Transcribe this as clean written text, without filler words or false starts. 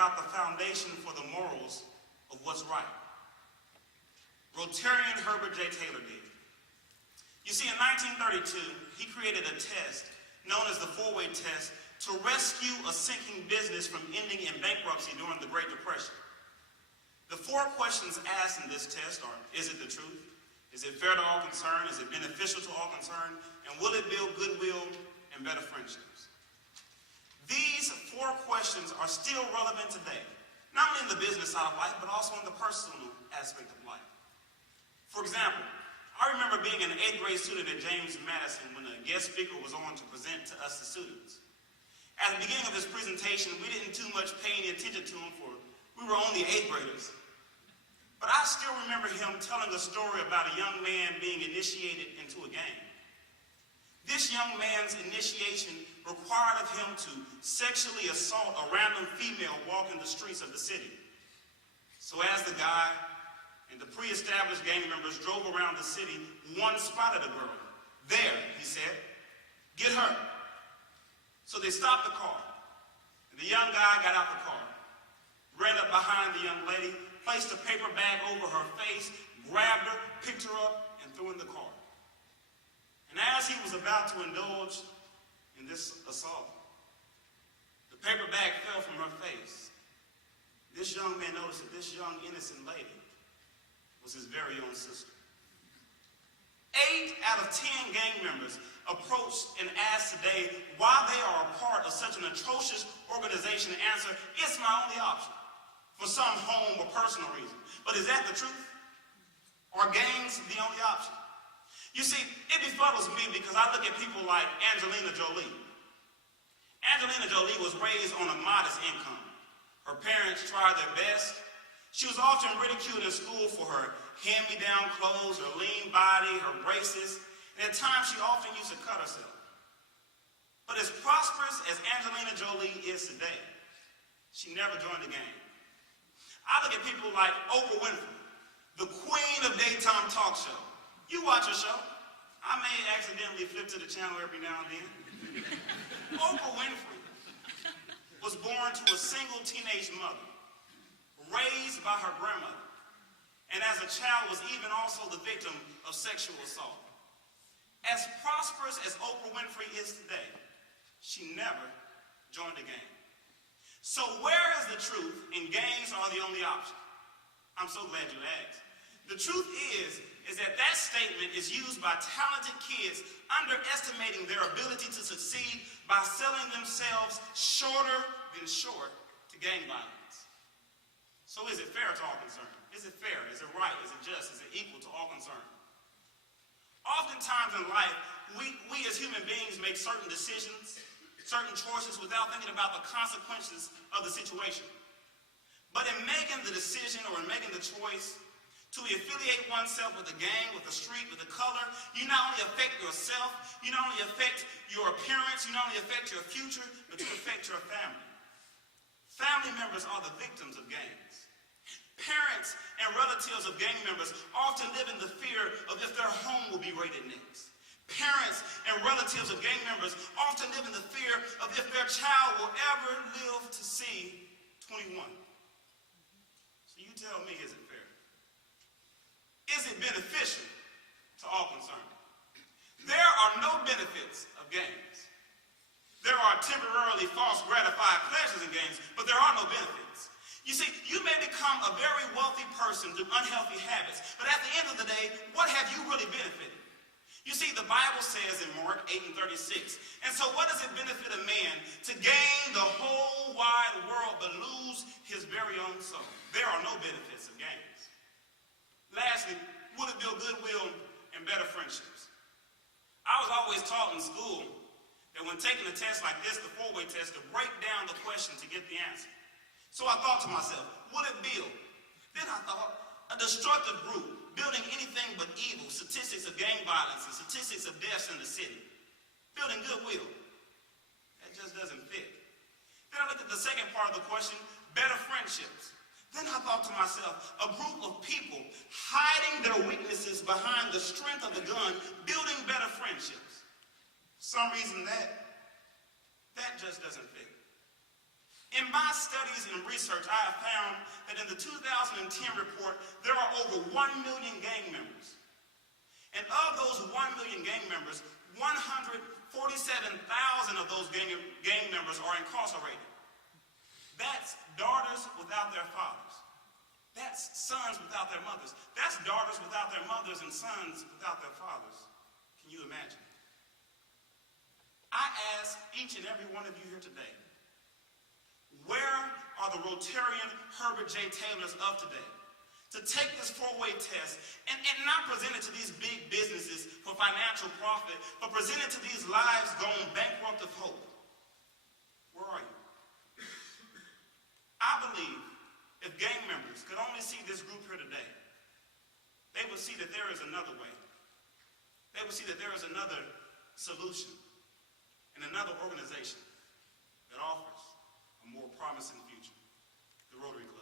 about the foundation for the morals of what's right. Rotarian Herbert J. Taylor did. You see, in 1932, he created a test known as the four-way test to rescue a sinking business from ending in bankruptcy during the Great Depression. The four questions asked in this test are, is it the truth? Is it fair to all concerned? Is it beneficial to all concerned? And will it build goodwill and better friendships? These four questions are still relevant today, not only in the business side of life, but also in the personal aspect of life. For example, I remember being an 8th grade student at James Madison when a guest speaker was on to present to us, the students. At the beginning of his presentation, we didn't too much pay any attention to him, for we were only 8th graders. But I still remember him telling a story about a young man being initiated into a gang. This young man's initiation required of him to sexually assault a random female walking the streets of the city. So as the guy and the pre-established gang members drove around the city, one spotted a girl. There, he said, get her. So they stopped the car. And the young guy got out the car, ran up behind the young lady, placed a paper bag over her face, grabbed her, picked her up, and threw in the car. And as he was about to indulge in this assault, the paper bag fell from her face. This young man noticed that this young innocent lady was his very own sister. 8 out of 10 gang members approached and asked today why they are a part of such an atrocious organization and answer, it's my only option, for some home or personal reason. But is that the truth? Are gangs the only option? You see, it befuddles me because I look at people like Angelina Jolie. Angelina Jolie was raised on a modest income. Her parents tried their best. She was often ridiculed in school for her hand-me-down clothes, her lean body, her braces, and at times she often used to cut herself. But as prosperous as Angelina Jolie is today, she never joined a gang. I look at people like Oprah Winfrey, the queen of daytime talk show. You watch her show. I may accidentally flip to the channel every now and then. Oprah Winfrey was born to a single teenage mother, raised by her grandmother, and as a child was even also the victim of sexual assault. As prosperous as Oprah Winfrey is today, she never joined a gang. So where is the truth in gangs are the only option? I'm so glad you asked. The truth is that statement is used by talented kids underestimating their ability to succeed by selling themselves shorter than short to gang violence. So is it fair to all concerned? Is it fair? Is it right? Is it just? Is it equal to all concerned? Oftentimes in life, we as human beings make certain decisions, certain choices without thinking about the consequences of the situation. But in making the decision or in making the choice to affiliate oneself with a gang, with a street, with a color, you not only affect yourself, you not only affect your appearance, you not only affect your future, but you affect your family. Family members are the victims of gangs. Parents and relatives of gang members often live in the fear of if their home will be raided next. Parents and relatives of gang members often live in the fear of if their child will ever live to see 21. So you tell me, is it fair? Is it beneficial to all concerned? There are no benefits of gangs. There are temporarily false gratified pleasures in gangs, but there are no benefits. You see, you may become a very wealthy person through unhealthy habits, but at the end of the day, what have you really benefited? You see, the Bible says in Mark 8:36, and so what does it benefit a man to gain the whole wide world but lose his very own soul? There are no benefits of gangs. Lastly, will it build goodwill and better friendships? I was always taught in school that when taking a test like this, the four-way test, to break down the question to get the answer. So I thought to myself, will it build? Then I thought, a destructive group building anything but evil, statistics of gang violence and statistics of deaths in the city. Building goodwill. That just doesn't fit. Then I looked at the second part of the question, better friendships. Then I thought to myself, a group of people hiding their weaknesses behind the strength of the gun, building better friendships. For some reason that just doesn't fit. In my studies and research, I have found that in the 2010 report, there are over 1 million gang members. And of those 1 million gang members, 147,000 of those gang members are incarcerated. That's daughters without their fathers. That's sons without their mothers. That's daughters without their mothers and sons without their fathers. Can you imagine? I ask each and every one of you here today, where are the Rotarian Herbert J. Taylors of today to take this four-way test and not present it to these big businesses for financial profit, but present it to these lives going bankrupt of hope? Where are you? I believe if gang members could only see this group here today, they would see that there is another way. They would see that there is another solution and another organization that offers a more promising future, the Rotary Club.